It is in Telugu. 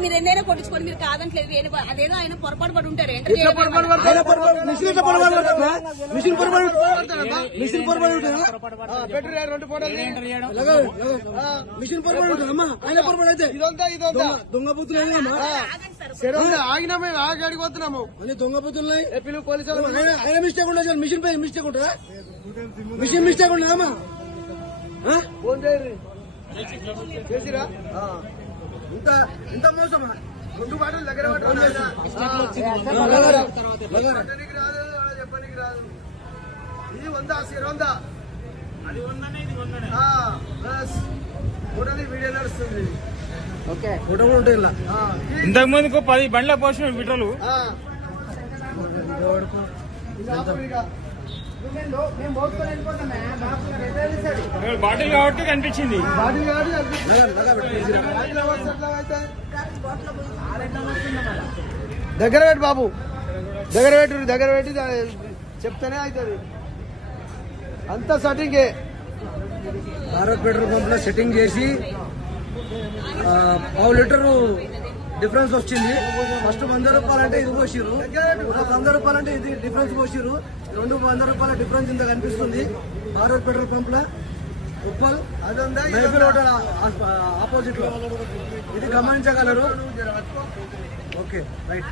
మీరు ఎన్నైనా కొట్టించుకోండి, మీరు కాదంటలేదు. అదేదో ఆయన పొరపాటు పడి ఉంటారు. మిషన్ పొరపాటు మిషన్ పొరపాటు ఉంటుందమ్మా. ఆయన పొరపాటు అయితే దొంగ బుద్ధులు ఆగినామే, ఆగి అడిగిపోతున్నాము. అన్ని దొంగ బుద్ధులు ఆయన మిస్టేక్ ఉండదు. మిషన్ పై మిస్టేక్ ఉంటుందా? మిషన్ మిస్టేక్ ఉండదమ్మా. ఫోన్ చేసిరా ఇంత మోసమా? 2 బాటలు దగ్గర చెప్పడానికి రాదు, చెప్పడానికి రాదు. ఇది 100 100 అది 100 ఇది 100 వీడియో నడుస్తుంది. ఫోటో కూడా ఉంటాయి ఇలా. ఇంతకు ముందుకు 10 బండ్ల పోసిన విటలు బాటిల్ కాబట్టి కనిపించింది. దగ్గర పెట్టి బాబు, దగ్గర పెట్టి చెప్తానే అవుతుంది. అంతా సెట్టింగే. భారత్ పెట్రోల్ పంప్ లో సెట్టింగ్ చేసి 1/2 లీటరు డిఫరెన్స్ వచ్చింది. ఫస్ట్ 100 రూపాయలంటే ఇది పోసిరు, 100 రూపాయలంటే ఇది డిఫరెన్స్ పోసిరు. 200 రూపాయల డిఫరెన్స్ ఇంత కనిపిస్తుంది. భారత్ పెట్రోల్ పంప్ లో ఉప్పల్ మైఫిల్ హోటల్ ఆపోజిట్ లో. ఇది గమనించగలరు. Okay right.